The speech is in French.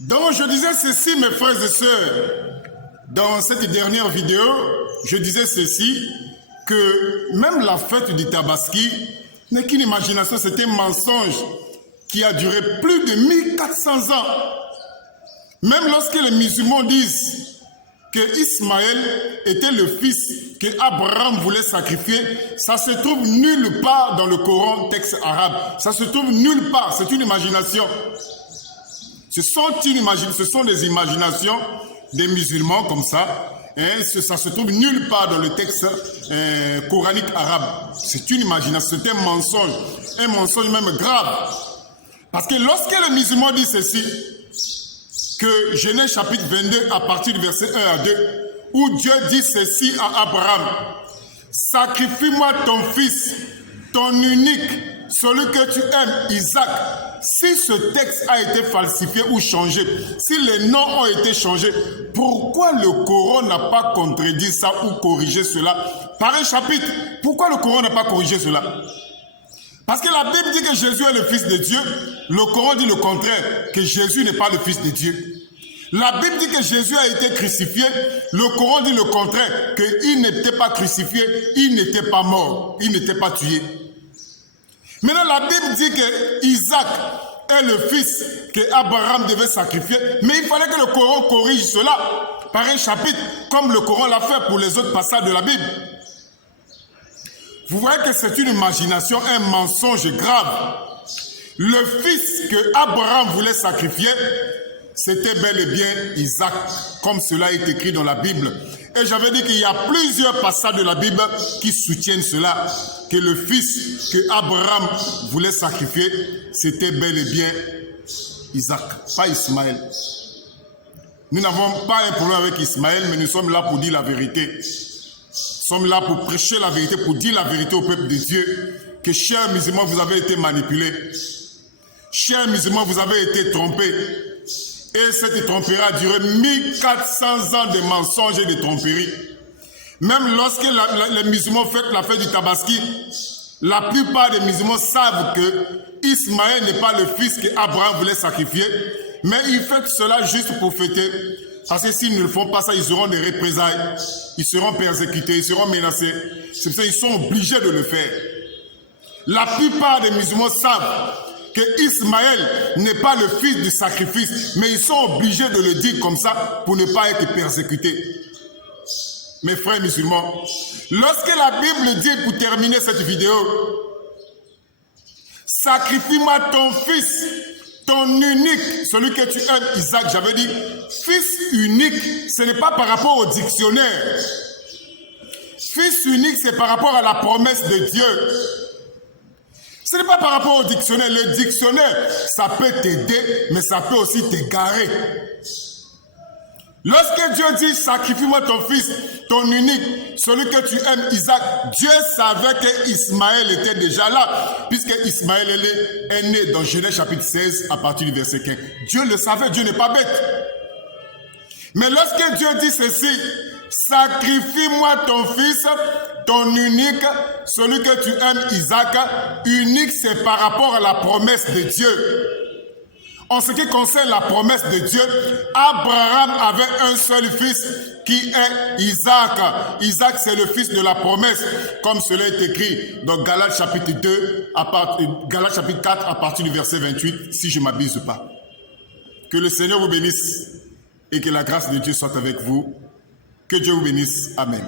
Donc je disais ceci, mes frères et sœurs, dans cette dernière vidéo, je disais ceci, que même la fête du Tabaski n'est qu'une imagination, c'est un mensonge qui a duré plus de 1400 ans. Même lorsque les musulmans disent que Ismaël était le fils que Abraham voulait sacrifier, ça se trouve nulle part dans le Coran, texte arabe. Ça se trouve nulle part, c'est une imagination. Ce sont des imaginations des musulmans comme ça. Et ça se trouve nulle part dans le texte coranique arabe. C'est une imagination, c'est un mensonge même grave. Parce que lorsque les musulmans disent ceci, que Genèse chapitre 22 à partir du verset 1 à 2, où Dieu dit ceci à Abraham, sacrifie-moi ton fils, ton unique, celui que tu aimes, Isaac. Si ce texte a été falsifié ou changé, si les noms ont été changés, pourquoi le Coran n'a pas contredit ça ou corrigé cela par un chapitre? Pourquoi le Coran n'a pas corrigé cela? Parce que la Bible dit que Jésus est le Fils de Dieu. Le Coran dit le contraire, que Jésus n'est pas le Fils de Dieu. La Bible dit que Jésus a été crucifié. Le Coran dit le contraire, qu'il n'était pas crucifié, il n'était pas mort, il n'était pas tué. Maintenant, la Bible dit que Isaac est le fils qu'Abraham devait sacrifier, mais il fallait que le Coran corrige cela par un chapitre, comme le Coran l'a fait pour les autres passages de la Bible. Vous voyez que c'est une imagination, un mensonge grave. Le fils que Abraham voulait sacrifier, c'était bel et bien Isaac, comme cela est écrit dans la Bible. Et j'avais dit qu'il y a plusieurs passages de la Bible qui soutiennent cela, que le fils que Abraham voulait sacrifier, c'était bel et bien Isaac, pas Ismaël. Nous n'avons pas un problème avec Ismaël, mais nous sommes là pour dire la vérité. Nous sommes là pour prêcher la vérité, pour dire la vérité au peuple de Dieu, que chers musulmans, vous avez été manipulés. Chers musulmans, vous avez été trompés. Et cette tromperie a duré 1400 ans de mensonges et de tromperies. Même lorsque les musulmans fêtent la fête du Tabaski, la plupart des musulmans savent que Ismaël n'est pas le fils qu'Abraham voulait sacrifier, mais ils fêtent cela juste pour fêter. Parce que s'ils ne le font pas ça, ils auront des représailles, ils seront persécutés, ils seront menacés. C'est pour ça qu'ils sont obligés de le faire. La plupart des musulmans savent que Ismaël n'est pas le fils du sacrifice, mais ils sont obligés de le dire comme ça pour ne pas être persécutés. Mes frères musulmans, lorsque la Bible dit, pour terminer cette vidéo, sacrifie-moi ton fils, ton unique, celui que tu aimes, Isaac, j'avais dit, fils unique, ce n'est pas par rapport au dictionnaire. Fils unique, c'est par rapport à la promesse de Dieu. Ce n'est pas par rapport au dictionnaire. Le dictionnaire, ça peut t'aider, mais ça peut aussi t'égarer. Lorsque Dieu dit, sacrifie-moi ton fils, ton unique, celui que tu aimes, Isaac, Dieu savait qu'Ismaël était déjà là, puisque Ismaël est né dans Genèse chapitre 16 à partir du verset 15. Dieu le savait, Dieu n'est pas bête. Mais lorsque Dieu dit ceci, sacrifie-moi ton fils, ton unique, celui que tu aimes, Isaac, unique, c'est par rapport à la promesse de Dieu. En ce qui concerne la promesse de Dieu, Abraham avait un seul fils qui est Isaac. Isaac, c'est le fils de la promesse, comme cela est écrit dans Galates chapitre 4 à partir du verset 28, si je ne m'abuse pas. Que le Seigneur vous bénisse et que la grâce de Dieu soit avec vous. Que Dieu vous bénisse. Amen.